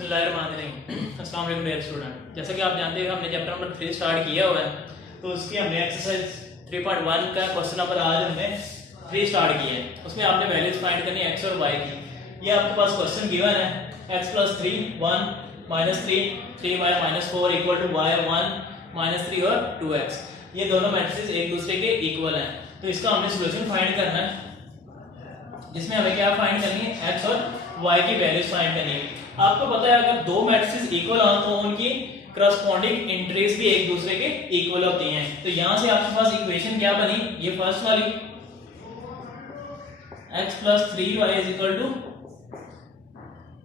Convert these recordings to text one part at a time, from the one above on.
बिस्मिल्लाहिर्रहमानिर्रहीम। अस्सलाम वालेकुम डियर स्टूडेंट। जैसा कि आप जानते हैं हमने चैप्टर नंबर 3 स्टार्ट किया हुआ है, तो उसकी हमने एक्सरसाइज 3.1 का क्वेश्चन नंबर आज हमने 3 स्टार्ट किया है। उसमें आपने वैल्यूज फाइंड करनी है एक्स और वाई की। ये आपके पास क्वेश्चन गिवन है x + 3 1 -3 3y - 4 = y 1 -3 और 2x। ये दोनों मैट्रिसेस एक दूसरे के इक्वल हैं, तो इसका हमें सॉल्यूशन फाइंड करना है, जिसमें हमें क्या फाइंड करनी है, x और y की वैल्यूज फाइंड करनी है। आपको पता है अगर दो मैट्रिसेस इक्वल हो तो उनकी करस्पॉन्डिंग एंट्रीज भी एक दूसरे के इक्वल होती हैं। तो यहां से आपके पास इक्वेशन क्या बनी, ये फर्स्ट वाली x + 3y =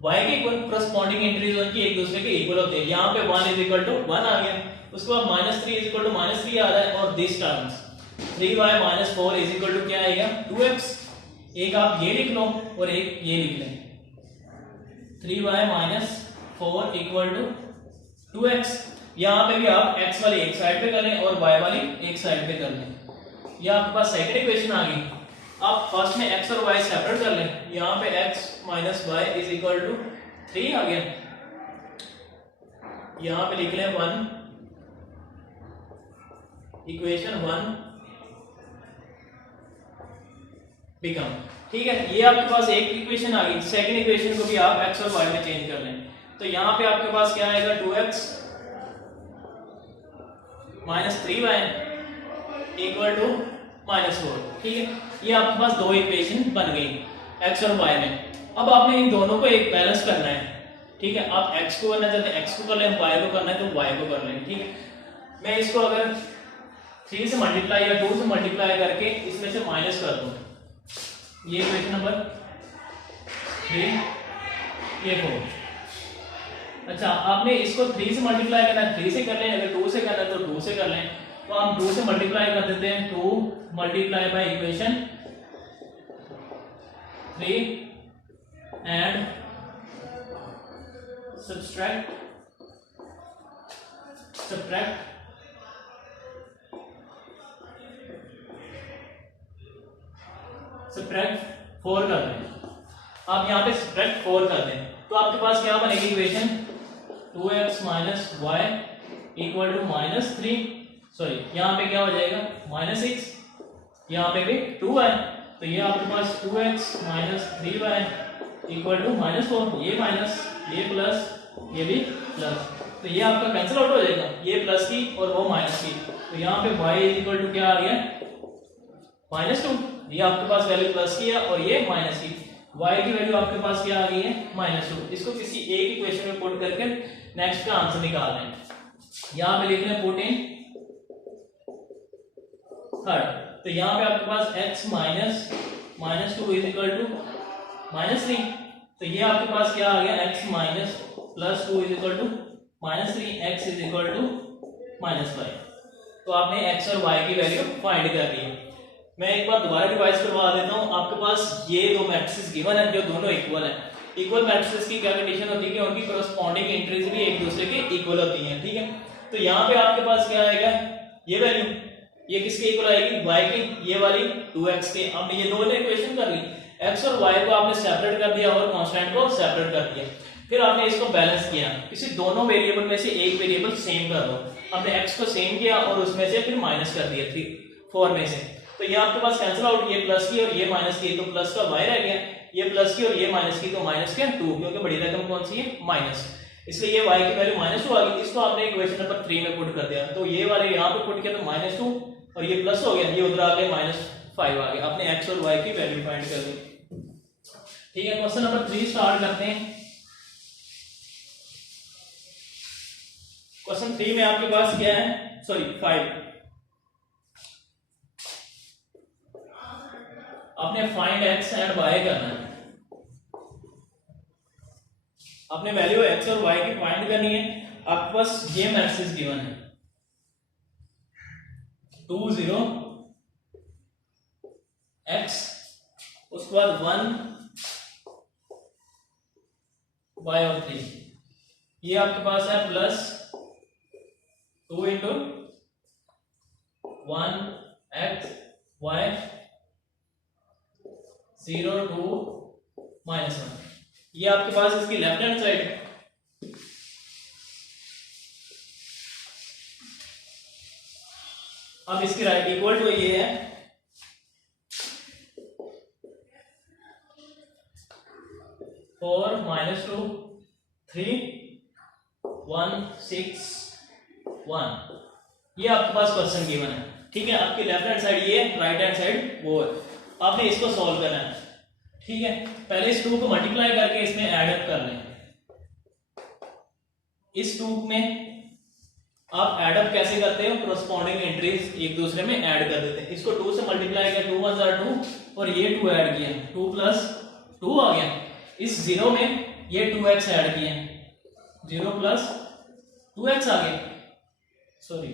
y के करस्पॉन्डिंग एंट्रीज उनकी एक दूसरे के इक्वल होते हैं। यहां पे 1 = 1 आ गया, उसके बाद -3 = -3 आ रहा है, और दिस टर्म्स 3y - 4 = क्या आएगा, 2x। एक आप ये लिख लो और एक ये लिख लें, 3y - 4 = 2x। यहां पे भी आप x वाली एक साइड पे कर लें और y वाली एक साइड पे कर लें। ये आपके पास सेकंड इक्वेशन आ गई। आप फर्स्ट में x और y सेपरेट कर लें। यहां पे x - y = 3 आ गया, यहां पे लिख लें 1, इक्वेशन 1 बिकम, ठीक है। ये आपके पास एक इक्वेशन आ गई। सेकंड इक्वेशन को भी आप x और y में चेंज कर लें, तो यहां पे आपके पास क्या आएगा, 2x - 3y = -4, ठीक है। ये आपके पास दो इक्वेशन बन गई x और y में। अब आपने इन दोनों को एक बैलेंस करना है, ठीक है। आप x को करना चाहते हैं x को कर लें, y को करना है तो y को कर लें, ठीक है। मैं इसको अगर 3 से मल्टीप्लाई या 2 से मल्टीप्लाई करके इसमें से माइनस कर दूं, ये इक्वेशन नंबर 3, ये 4। अच्छा, आपने इसको 3 से मल्टीप्लाई करना है, 3 से कर लें, अगर 2 से करना है तो 2 से कर लें। तो हम 2 से मल्टीप्लाई कर देते हैं, 2 × इक्वेशन 3 एंड सब्ट्रैक्ट 4 कर दें। आप यहाँ पे सब्ट्रैक्ट 4 कर दें तो आपके पास क्या बनेगी इक्वेशन, 2x - y = -3, सॉरी यहाँ पे क्या हो जाएगा, -6, यहाँ पे भी 2 है, तो ये आपके पास 2x - 3y = -4, ये माइनस, ये प्लस, ये भी प्लस, तो ये आपका कैंसिल आउट हो जाएगा, ये प्लस की और वो माइनस की। तो यहाँ पे y = क्या आ गया, -2। ये आपके पास वैल्यू प्लस की है और ये माइनस की, y की वैल्यू आपके पास क्या आ गई है, -2। इसको किसी एक इक्वेशन में पुट करके नेक्स्ट का आंसर निकाल लें। यहां पे लिख लें पुट इन थर्ड, तो यहां पे आपके पास x - -2 = -3, तो ये आपके पास क्या आ गया, x - +2 = -3, x = -5। तो आपने x और y की वैल्यू फाइंड कर ली है। मैं एक बार दोबारा रिवाइज करवा देता हूं। आपके पास ये दो मैट्रिसेस गिवन है जो दोनों इक्वल हैं। इक्वल मैट्रिसेस की क्या कंडीशन होती है कि उनकी करस्पॉन्डिंग एंट्रीज भी एक दूसरे के इक्वल होती हैं, ठीक है। तो यहाँ पे आपके पास क्या आएगा, ये वैल्यू, ये किसके इक्वल आएगी, y की, ये वाली 2x के। आपने ये दोनों इक्वेशन कर ली, x और y को आपने सेपरेट कर दिया और कांस्टेंट को सेपरेट कर दिया, फिर आपने इसको बैलेंस किया। किसी दोनों वेरिएबल में से एक वेरिएबल सेम कर दो। हमने x को सेम किया और उसमें से फिर माइनस कर दिया 4 में से, तो ये आपके पास कैंसिल आउट, ये प्लस की और ये माइनस की, तो प्लस का y रह गया, ये प्लस की और ये माइनस की, तो माइनस के 2, क्योंकि बड़ी रकम कौन सी है, माइनस, इसलिए ये y की वैल्यू -2 आ गई। इसको आपने इक्वेशन नंबर 3 में पुट कर दिया, तो ये वाले यहाँ पे पुट किया तो -2 और ये प्लस हो गया, ये उधर आ गया -5 आ गया। आपने x और y की वैल्यू फाइंड कर ली, ठीक है। क्वेश्चन नंबर 3 स्टार्ट करते हैं। क्वेश्चन 3 में आपके पास क्या है, सॉरी 5, आपने फाइंड x एंड y करना है। आपने वैल्यू x और y की फाइंड करनी है। आपके पास ये मैट्रिक्स गिवन है 2 0 x, उसके बाद 1 y और 3, ये आपके पास है प्लस 2 × 1 x y 0 2 -1, ये आपके पास इसकी लेफ्ट हैंड साइड अब इसकी राइट इक्वल टू ये है 4 - 2 3 1 6 1। ये आपके पास क्वेश्चन गिवन है, ठीक है। आपकी लेफ्ट हैंड साइड ये है, राइट हैंड साइड वो है। आपने इसको सॉल्व करना है, ठीक है। पहले इस 2 को मल्टीप्लाई करके इसमें ऐड अप कर लें। इस 2 में आप ऐड अप कैसे करते हो, कोरस्पॉन्डिंग एंट्रीज एक दूसरे में ऐड कर देते हैं। इसको 2 से मल्टीप्लाई किया, 2 1 = 2 और ये 2 ऐड किया, 2 + 2 आ गया। इस 0 में ये 2x ऐड किए, 0 + 2x आ गया, सॉरी,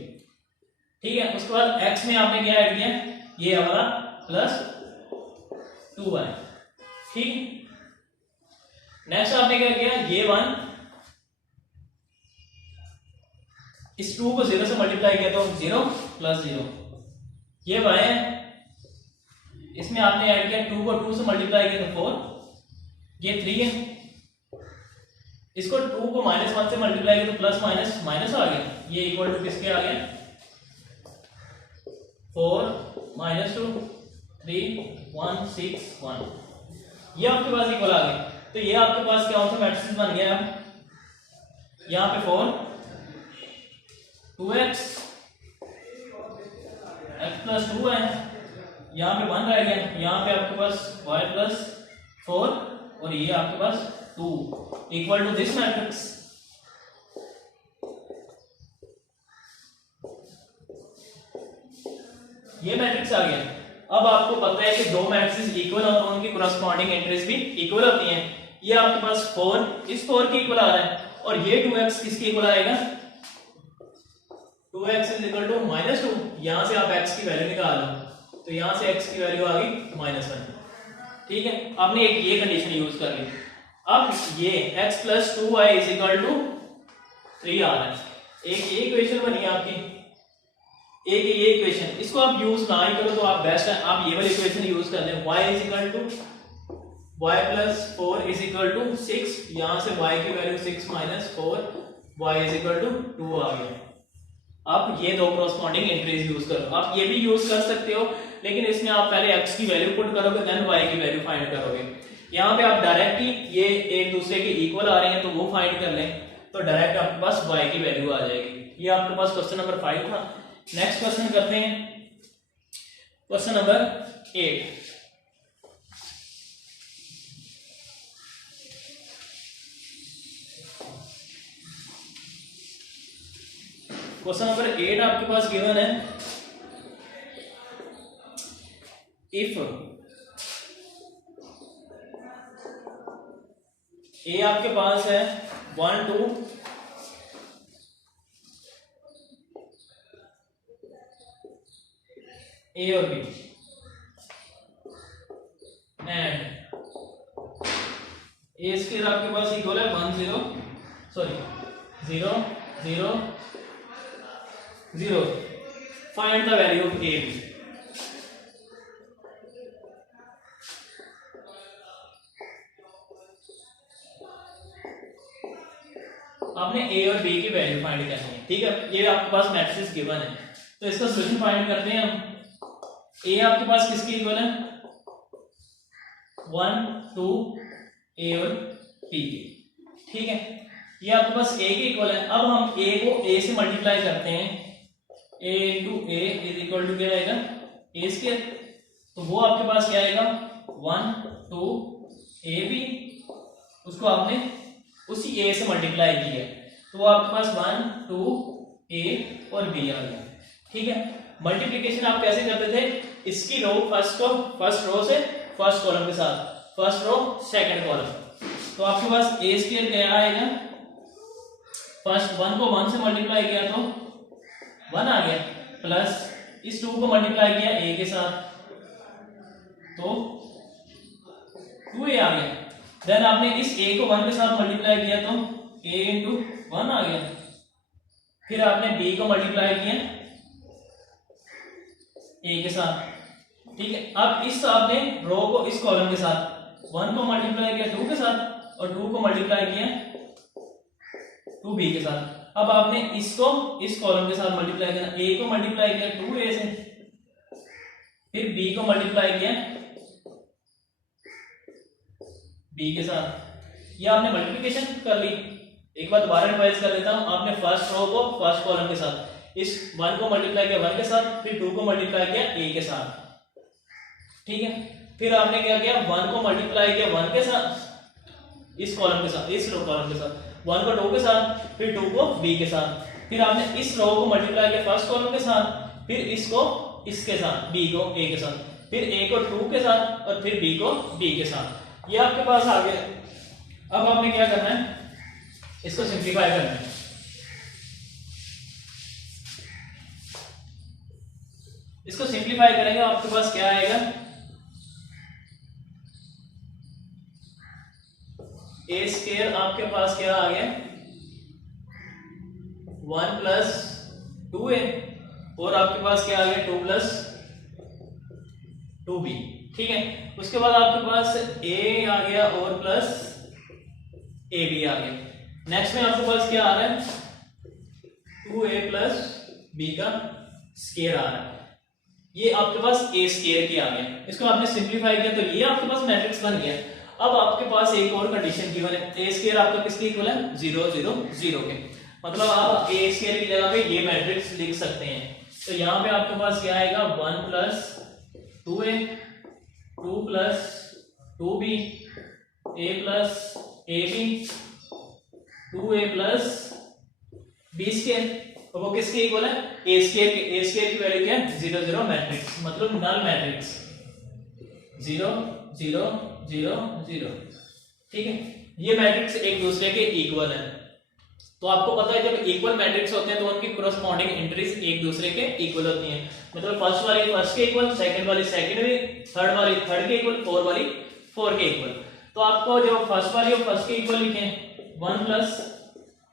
ठीक है। उसके बाद x में आपने क्या ऐड किया, ये वाला +2y, ठीक। नेक्स्ट आपने क्या किया, ये 1, इस 2 को 0 से मल्टीप्लाई किया तो 0 + 0, ये y है। इसमें आपने ऐड किया 2 को 2 से मल्टीप्लाई किया तो 4, ये 3 है। इसको 2 को -1 से मल्टीप्लाई किया तो प्लस माइनस आ गया, ये इक्वल टू किसके आ गया, 4 - 2 3 1 6 1। ये आपके पास इक्वल आ गया। तो ये आपके पास क्या होता है, मैट्रिक्स बन गया। अब यहाँ पे 4 2x x + 2 है, यहाँ पे 1 रह गया, यहाँ पे आपके पास y + 4 और ये आपके पास 2 इक्वल टू दिस मैट्रिक्स। ये मैट्रिक्स आ गया। अब आपको पता है कि दो मैट्रिक्स इक्वल होते हैं, उनकी कोरस्पॉन्डिंग एंट्रीज भी इक्वल होती हैं। ये आपके पास 4 इस 4 के इक्वल आ रहा है और ये 2x किसके इक्वल आएगा, 2x = -2। यहां से आप x की वैल्यू निकाल लो, तो यहां से x की वैल्यू आ गई -1, ठीक है। आपने एक ये कंडीशन यूज कर ली। अब ये x + 2y = 3 आ रहा है। एक ये इक्वेशन बनी आपकी, एक ये इक्वेशन, इसको आप यूज ना ही करो तो आप बेस्ट है, आप ये वाली इक्वेशन यूज कर लें। y = y + 4 = 6, यहां से y की वैल्यू 6 - 4 y = 2 आ गया। आप ये दो कोरस्पॉन्डिंग एंट्रीज यूज करो। आप ये भी यूज कर सकते हो, लेकिन इसमें आप पहले x की वैल्यू पुट करोगे, देन y की वैल्यू फाइंड करोगे। यहाँ पे आप डायरेक्ट ही ये एक दूसरे के इक्वल आ रहे हैं तो वो फाइंड कर लें, तो डायरेक्ट आपके पास y की वैल्यू आ जाएगी। ये आपके पास क्वेश्चन नंबर 5 था। नेक्स्ट क्वेश्चन करते हैं, क्वेश्चन नंबर 8। क्वेश्चन नंबर 8 आपके पास गिवन है, इफ ए आपके पास है 1 2 ए और बी एंड ए स्क्वायर आपके पास इक्वल है 1 0 0 0 0, find the value of A B. आपने ए और बी की वैल्यू फाइंड करनी है, ठीक है। ये आपके पास मैट्रिक्स गिवन है, तो इसका सॉल्यूशन फाइंड करते हैं हम। ए आपके पास किसकी इक्वल है, 1 2 ए और बी की, ठीक है। ये आपके पास ए के इक्वल है। अब हम ए को ए से मल्टीप्लाई करते हैं, a × a = क्या आएगा, a²। तो वो आपके पास क्या आएगा, 1 2 ab, उसको आपने उसी a से मल्टीप्लाई किया तो वो आपके पास 1 2 a और b आ गया, ठीक है। मल्टीप्लिकेशन आप कैसे करते थे, इसकी रो फर्स्ट रो से फर्स्ट कॉलम के साथ, फर्स्ट रो सेकंड कॉलम, तो आपके पास a² क्या आएगा, फर्स्ट 1 को 1 से मल्टीप्लाई किया तो 1 आ गया, प्लस इस 2 को मल्टीप्लाई किया a के साथ तो 2a आ गया। देन आपने इस a को 1 के साथ मल्टीप्लाई किया तो a × 1 आ गया। फिर आपने b को मल्टीप्लाई किया a के साथ, ठीक है। अब इस आपने रो को इस कॉलम के साथ, 1 को मल्टीप्लाई किया 2 के साथ और 2 को मल्टीप्लाई किया 2b के साथ, अब आपने इसको इस कॉलम के साथ मल्टीप्लाई करना, ए को मल्टीप्लाई किया 2a से, फिर बी को मल्टीप्लाई किया बी के साथ। ये आपने मल्टीप्लिकेशन कर ली। एक बार दोबारा रिवाइज कर देता हूं। आपने फर्स्ट रो को फर्स्ट कॉलम के साथ, इस 1 को मल्टीप्लाई किया 1 के साथ, फिर 2 को मल्टीप्लाई किया a के साथ, ठीक है। फिर आपने क्या किया, 1 को मल्टीप्लाई किया 1 के साथ इस कॉलम के साथ, इस रो कॉलम के साथ, 1 को 2 के साथ, फिर 2 को b के साथ, फिर आपने इस रो को मल्टीप्लाई किया फर्स्ट कॉलम के साथ, फिर इसको इसके साथ, b को a के साथ, फिर a को 2 के साथ और फिर b को b के साथ। ये आपके पास आ गया। अब आपने क्या करना है, इसको सिंप्लीफाई करना है। इसको सिंप्लीफाई करेंगे आपके पास क्या आएगा, ए स्क्वायर आपके पास क्या आ गया 1 प्लस 2a, और आपके पास क्या आ गया 2 प्लस 2b, ठीक है। उसके बाद आपके पास a आ गया और प्लस ab आ गया। नेक्स्ट में आपके पास क्या आ रहा है 2a प्लस b का स्क्वायर आ रहा है। ये आपके पास a स्क्वायर की आ गया। इसको आपने सिंप्लीफाई किया तो ये आपके पास मैट्रिक्स बन गया। अब आपके पास एक और कंडीशन गिवन है, a स्क्वायर आपका किसके इक्वल है 0 0 0 के, मतलब आप a स्क्वायर की जगह पे ये मैट्रिक्स लिख सकते हैं। तो यहाँ पे आपके पास क्या आएगा 1 plus 2a 2 plus 2b a plus ab 2a plus b square, और वो किसके इक्वल है a स्क्वायर के। a स्क्वायर की वैल्यू क्या है 0 0 मैट्रिक्स, मतलब नल मैट्रिक्स 0 0 0 0, ठीक है। ये मैट्रिक्स एक दूसरे के इक्वल है। तो आपको पता है जब इक्वल मैट्रिक्स होते हैं तो उनकी कोरस्पॉन्डिंग एंट्रीज एक दूसरे के इक्वल होती हैं, मतलब फर्स्ट वाली फर्स्ट के इक्वल, सेकंड वाली सेकंड में, थर्ड वाली थर्ड के इक्वल, फोर्थ वाली फोर के इक्वल। तो आपको जब फर्स्ट वाली और फर्स्ट के इक्वल लिखें 1 plus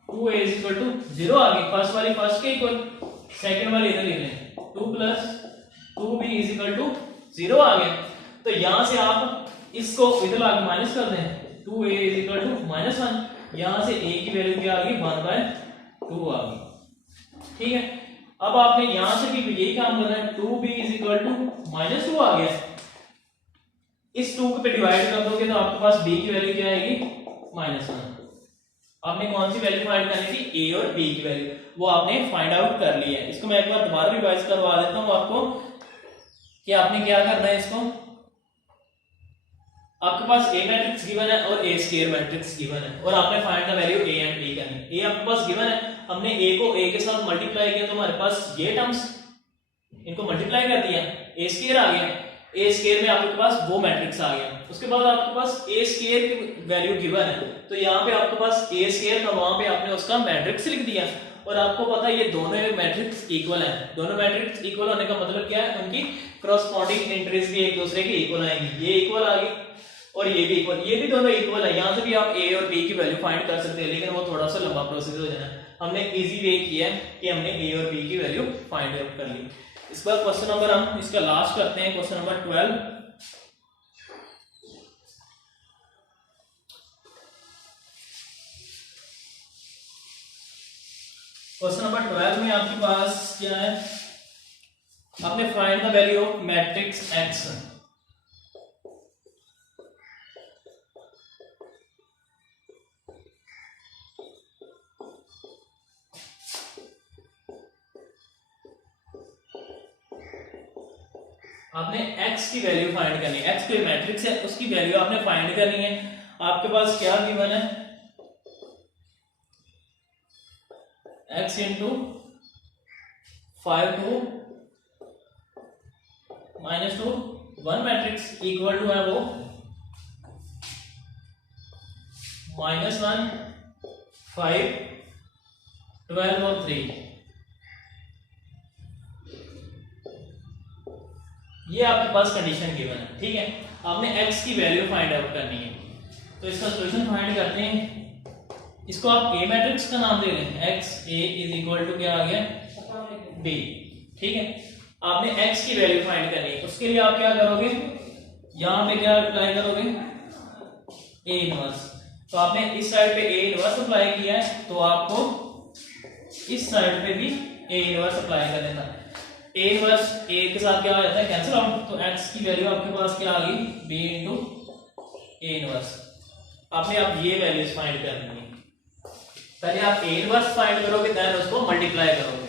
2a is equal to 0 आ गई, फर्स्ट वाली फर्स्ट के इक्वल, सेकंड वाली इधर लिख लें 2 plus 2b is equal to 0 आ गया। तो यहां से आप इसको इधर आगे माइनस कर दें, 2a इज इक्वल टू -1, यहां से a की वैल्यू क्या आ गई 1/2 आ गई, ठीक है। अब आपने यहां से भी यही काम करना है, 2b इज इक्वल टू -2 आ गया। इस 2 पे डिवाइड कर दोगे तो आपके पास b की वैल्यू क्या आएगी -1। आपने कौन सी वैल्यू फाइंड करनी थी, a और b की वैल्यू, वो आपने फाइंड आउट कर ली है। इसको मैं एक बार दोबारा रिवाइज करवा देता हूं आपको कि आपने क्या करना है। इसको आपके पास a मैट्रिक्स गिवन है और a स्क्वायर मैट्रिक्स गिवन है, और आपने find the value a and b करनी है। a आपके पास गिवन है, हमने a को a के साथ मल्टीप्लाई किया तो हमारे पास ये टर्म्स, इनको मल्टीप्लाई कर दिया, a स्क्वायर आ गया। a स्क्वायर में आपके पास वो मैट्रिक्स आ गया। उसके बाद आपके पास a स्क्वायर की वैल्यू गिवन है, तो यहाँ पे आपके पास a स्क्वायर था, वहां पे आपने उसका मैट्रिक्स लिख दिया। और आपको पता है ये दोनों मैट्रिक्स इक्वल है। दोनों मैट्रिक्स इक्वल होने का मतलब क्या है, उनकी करस्पॉन्डिंग एंट्रीज भी एक दूसरे के इक्वल आएंगी। ये इक्वल आ गई और ये भी इक्वल, ये भी दोनों इक्वल है। यहाँ से भी आप a और b की वैल्यू फाइंड कर सकते हैं, लेकिन वो थोड़ा सा लंबा प्रोसेस हो जाना। हमने इजी वे किया है कि हमने a और b की वैल्यू फाइंड आउट कर ली। इस बार क्वेश्चन नंबर हम इसका लास्ट करते हैं, क्वेश्चन नंबर 12। क्वेश्चन नंबर 12 में आपके पास क्या है, आपने find the value of matrix x। आपने x की वैल्यू फाइंड करनी है। x कोई मैट्रिक्स है, उसकी वैल्यू आपने फाइंड करनी है। आपके पास क्या गिवन है, x into 5 2 -2 1 matrix equal to है वो -1 5 12 और 3। ये आपके पास कंडीशन गिवन है, ठीक है। आपने x की वैल्यू फाइंड आउट करनी है, तो इसका सॉल्यूशन फाइंड करते हैं। इसको आप a मैट्रिक्स का नाम दे लें, x a is equal to क्या आ गया b, ठीक है। आपने x की वैल्यू फाइंड करनी है, उसके लिए आप क्या करोगे, यहां पे क्या अप्लाई करोगे a इनवर्स। तो आपने इस साइड पे a इनवर्स अप्लाई किया है, तो आपको इस साइड पे भी ए इनवर्स अप्लाई कर देना। ए इनवर्स ए के साथ क्या हो जाता है, कैंसिल आउट। तो एक्स की वैल्यू आपके पास क्या आ गई, बी इंटू ए इनवर्स। आपने आप ये वैल्यूज फाइंड करनी है। पहले आप ए इनवर्स फाइंड करोगे, देन उसको मल्टीप्लाई करोगे।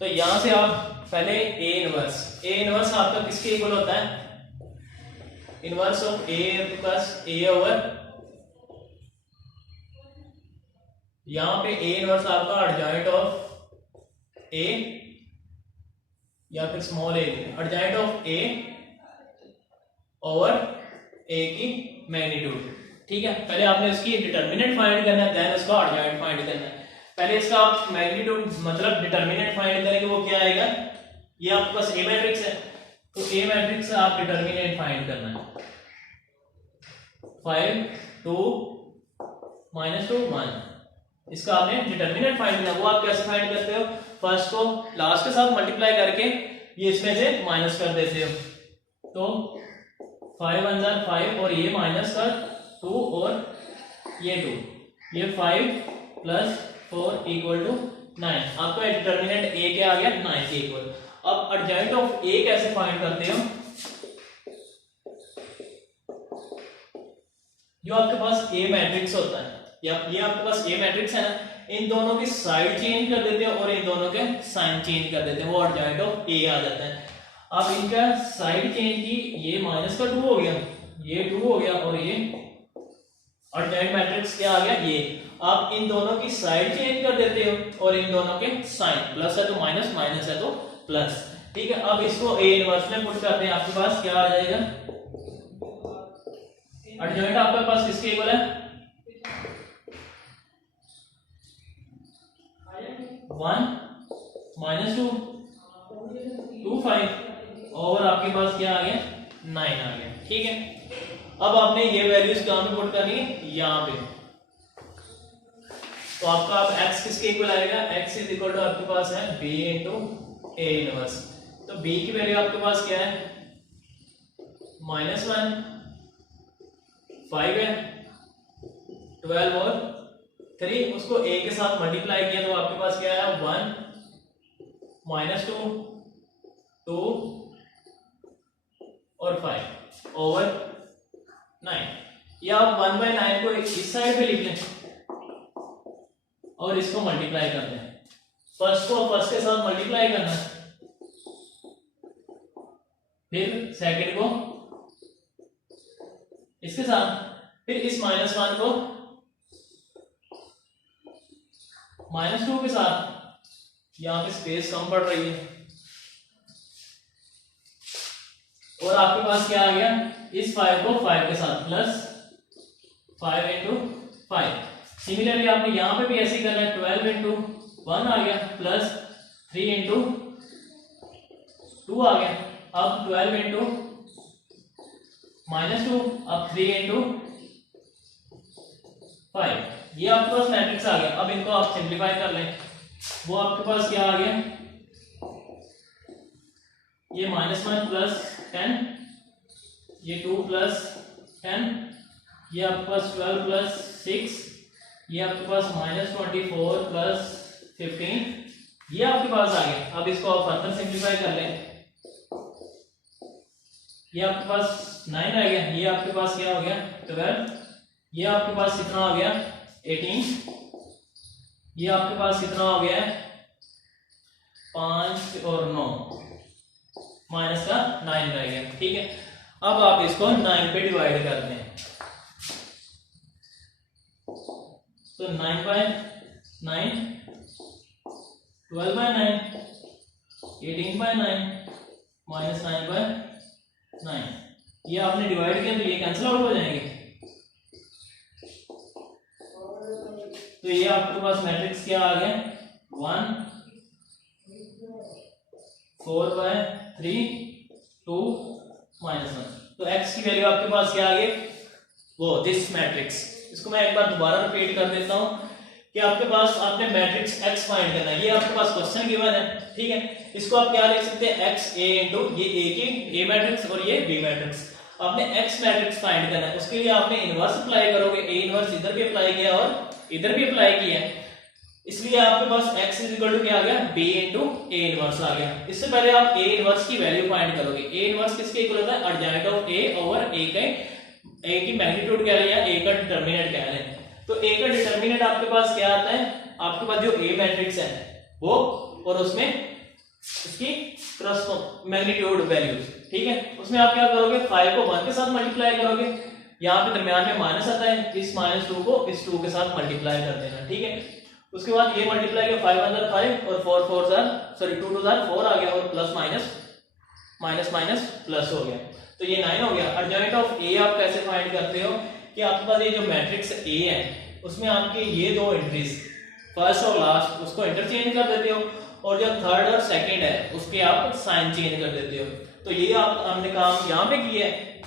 तो यहां से आप पहले ए इनवर्स आपका किसके इक्वल होता है, inverse of A plus A over, यहां पे ए इनवर्स आपका एडजॉइंट ऑफ ए या फिर small A, adjoint of A over A की मैग्नीट्यूड। ठीक है, पहले आपने इसकी डिटर्मिनेंट फाइंड करना है, देन उसका एडजॉइंट फाइंड करना है। पहले इसका आप मैग्नीट्यूड मतलब डिटर्मिनेंट फाइंड करेंगे, वो क्या आएगा, ये आपके पास ए मैट्रिक्स है, तो ए मैट्रिक्स से आप डिटर्मिनेंट फाइंड करना है। 5 2 -2 1, इसका आपने डिटर्मिनेंट फाइंड करना। वो आप कैसे फाइंड करते हो, फर्स्ट को लास्ट के साथ मल्टीप्लाई करके ये इसमें से माइनस कर देते हो। तो 5 1 जार 5 और ये माइनस कर 2 और ये 2, ये 5 प्लस 4 इक्वल टू 9। आपका डिटर्मिनेंट ए क्या आ गया, 9 के इक्वल। अब एडजॉइंट ऑफ ए कैसे फाइंड करते हो, जो आपके पास ए मैट्रिक्स होता है, या ये आपके पास ए मैट्रिक्स है ना, इन दोनों की साइड चेंज कर देते हैं और इन दोनों के साइन चेंज कर देते हैं, वो एडजॉइंट ऑफ ए आ जाता है। अब इनका साइड चेंज की, ये माइनस का 2 हो गया, ये 2 हो गया, और ये एडजॉइंट मैट्रिक्स क्या आ गया, ये। आप इन दोनों की साइड चेंज कर देते हो और इन दोनों के साइन, प्लस है तो माइनस, माइनस है तो प्लस। ठीक है, अब इसको ए इनवर्स में पुट करते हैं, आपके पास क्या आ जाएगा, एडजॉइंट आपके पास किसके इक्वल है, 1 -2 2 5 और आपके पास क्या आ गया, 9 आ गया। ठीक है, अब आपने ये वैल्यूज कहां पे पुट करनी है, यहां पे। तो आपका अब x किसके इक्वल आएगा, x इज इक्वल टू आपके पास है b इंटू ए इनवर्स। तो b की वैल्यू आपके पास क्या है, -1 5 है, 12 और 3, उसको a के साथ मल्टीप्लाई किया तो आपके पास क्या है, 1 -2 2 और 5 ओवर 9। या आप 1/9 को इस साइड पे लिख लें और इसको मल्टीप्लाई कर दें। फर्स्ट को फर्स्ट के साथ मल्टीप्लाई करना, फिर सेकंड को इसके साथ, फिर इस -1 को -2 के साथ। यहां पे स्पेस कम पड़ रही है, और आपके पास क्या आ गया, इस 5 को 5 के साथ प्लस 5 इंटू 5। सिमिलरली आपने यहां पे भी ऐसे ही करना है, 12 इंटू 1 आ गया प्लस 3 इंटू 2 आ गया। अब 12 इंटू -2, अब 3 इंटू 5, ये आपके पास मैट्रिक्स आ गया। अब इनको आप सिंप्लीफाई कर लें, वो आपके पास क्या आ गया, ये -1 प्लस 10, ये 2 प्लस 10, ये आपके पास 12 प्लस 6, ये आपके पास -24 प्लस 15, ये आपके पास आ गया। अब इसको आप फर्दर सिंप्लीफाई कर लें, ये आपके पास 9 आ गया, ये आपके पास क्या हो गया 12, ये आपके पास कितना हो गया 18, ये आपके पास कितना हो गया 5 और 9, माइनस का 9 रह गया। ठीक है, अब आप इसको 9 पे डिवाइड करते हैं, तो 9/9 12/9 18/9 -9/9, ये आपने डिवाइड किया तो ये कैंसिल आउट हो जाएंगे। तो ये आपके पास मैट्रिक्स क्या आ गया 1 4/3 2 -1। तो x की वैल्यू आपके पास क्या आ गई, वो दिस मैट्रिक्स। इसको मैं एक बार दोबारा रिपीट कर देता हूं कि आपके पास आपने मैट्रिक्स x फाइंड करना है, ये आपके पास क्वेश्चन गिवन है। ठीक है, इसको आप क्या लिख सकते हैं, x a इंटू ये a की a मैट्रिक्स और ये b मैट्रिक्स। आपने x मैट्रिक्स फाइंड करना है, उसके लिए आपने इनवर्स अप्लाई करोगे, a इनवर्स इधर भी अप्लाई किया और इधर भी अप्लाई किया है, इसलिए आपके पास x इज इक्वल टू क्या आ गया, b इंटू ए इनवर्स आ गया। इससे पहले आप a इनवर्स की वैल्यू फाइंड करोगे। a इनवर्स किसके इक्वल होता है, adjoint of a over a की मैग्नीट्यूड क्या लिया, a का डिटरमिनेंट क्या है। तो a का डिटरमिनेंट आपके पास क्या आता है, आपके पास जो a मैट्रिक्स है वो और उसमें उसकी मैग्नीट्यूड वैल्यूज, ठीक है। उसमें आप क्या करोगे, 5 को 1 के साथ मल्टीप्लाई करोगे, यहाँ पे दरमियान में माइनस आता है, इस -2 को इस 2 के साथ मल्टीप्लाई कर देना, ठीक है। उसके बाद ये मल्टीप्लाई किया, 5 अंदर 5 और 4 4 सॉरी 2 2 4 आ गया और plus minus minus minus plus हो गया, तो ये 9 हो गया। एडजॉइंट ऑफ ए आप कैसे फाइंड करते हो कि आपके पास ये जो मैट्रिक्स ए है उसमें आपके ये दो एंट्रीज फर्स्ट और लास्ट उसको इंटरचेंज कर देते हो, और जो थर्ड और सेकंड है उसके आप साइन चेंज कर देते हो। तो ये आप हमने काम यहाँ पे किया है,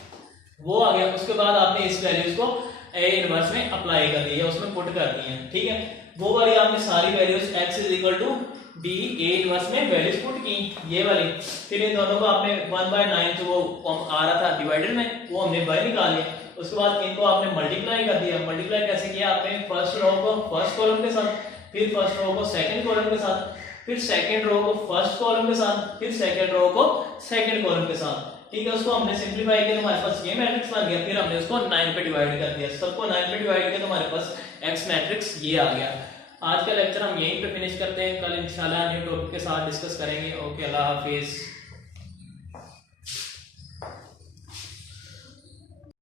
वो आ गया। उसके बाद आपने इस वैल्यूज को ए इनवर्स में अप्लाई कर दिया, उसमें पुट कर दिए, ठीक है। वो वाली आपने सारी values x is equal to b a inverse में वैल्यूज पुट की, ये वाली। फिर इन दोनों को आपने 1/9 जो वो आ रहा था डिवाइडेड में, वो हमने बाहर निकाल लिया। उसके बाद इनको आपने मल्टीप्लाई कर दिया। मल्टीप्लाई कैसे किया आपने, फर्स्ट रो को फर्स्ट कॉलम के साथ, फिर फर्स्ट रो को सेकंड कॉलम के साथ, फिर सेकंड रो को फर्स्ट कॉलम के साथ, फिर सेकंड रो को सेकंड कॉलम के साथ, ठीक है। उसको हमने सिंपलीफाई किया, हमारे पास ये मैट्रिक्स बन गया। फिर हमने उसको 9 पे डिवाइड कर दिया, सबको 9 पे डिवाइड किया तो हमारे पास x मैट्रिक्स ये आ गया। आज का लेक्चर हम यहीं पे फिनिश करते हैं, कल इंशाल्लाह न्यू टॉपिक के साथ डिस्कस करेंगे। ओके, अल्लाह हाफिज।